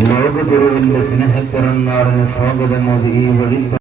ലോകഗുരുവിന്റെ സ്നേഹപ്പിറന്നാളിന് സ്വാഗതം അത് ഈ വഴി